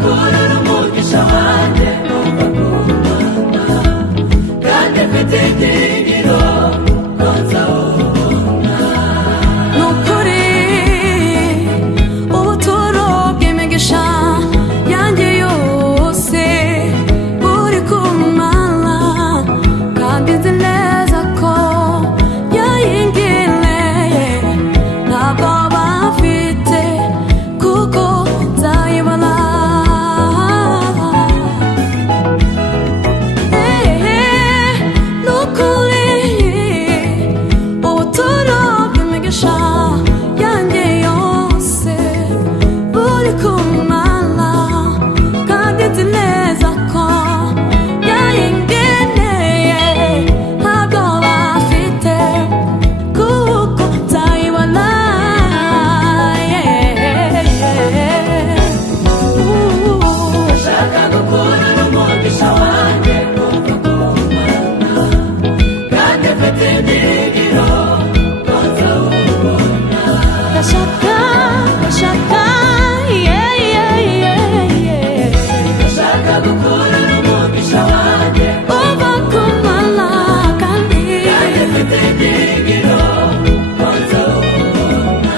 gukurura umugisha wanjye numva kumana, kandi mfite ibyiringiro ko nzawubona. Nukuri ubuturo bw'imigisha yanjye yose buri kumana, kandi nzi neza ko yayingeneye ntabwo bafite kuko nzayibona. Nukuri ubuturo bw'imigisha yanjye yose buri kumana, kandi nzi neza ko yayingeneye ntabwo bafite kuko nzayibona. Ndashaka gukurura umugisha wanjye numva kumana, kandi mfite ibyiringiro ko nzawubona. Ndashaka Ndashaka gukurura umugisha wanjye uva kumana, kandi mfite ibyiringiro ko nzawubona.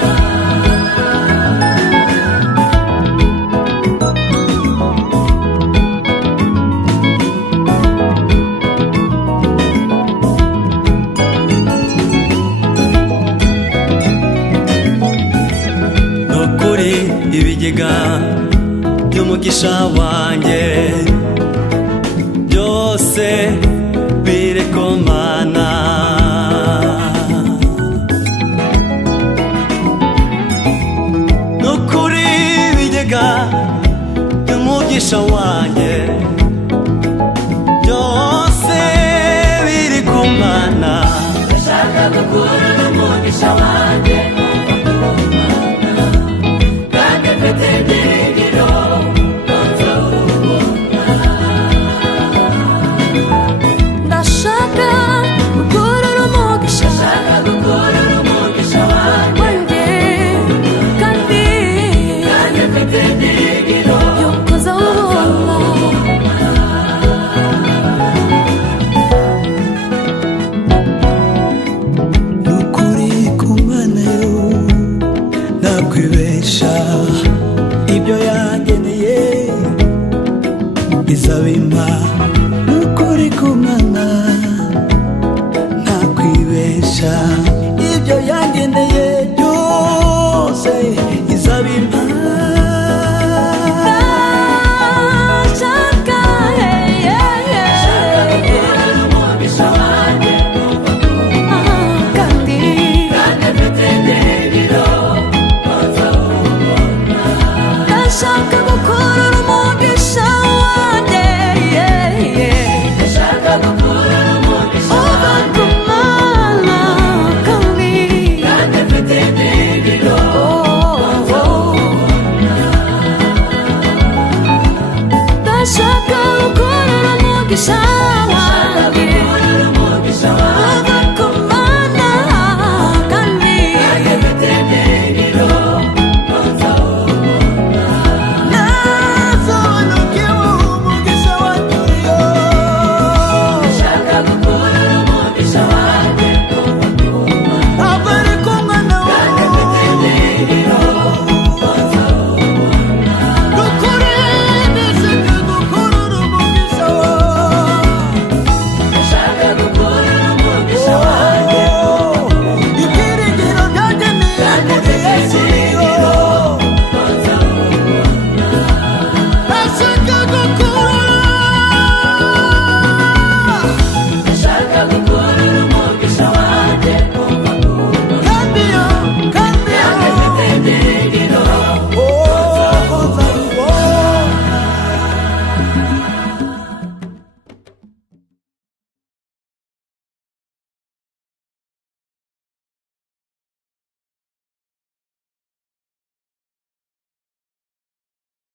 nukuri ibigega by'umugisha wanjye byose birekomana, nukuri ibigega by'umugisha wanjye byose biri kumana. Ndashaka gukurura umugisha wanjye numva kumana, kandi mfite ibyiringiro ko nzawubona. ndashaka gukurura umugisha Ndashaka gukurura umugisha wanjye wanjye, kandi mfite ibyiringiro yuko nzawubona. nukuri kumana yo nakwibesha, ibyo yageneye izabimpa. Nukuri kumana nakwibesha, ibyo yageneye byose izabimpa. Ndashaka gukurura umugisha wanjye numva kandi mfite ibyiringiro ko nzawubona. ndashaka gukurura umugisha wanjye, Ndashaka gukurura umugisha uva kumana, kandi mfite ibyiringiro ndashaka gukurura umugisha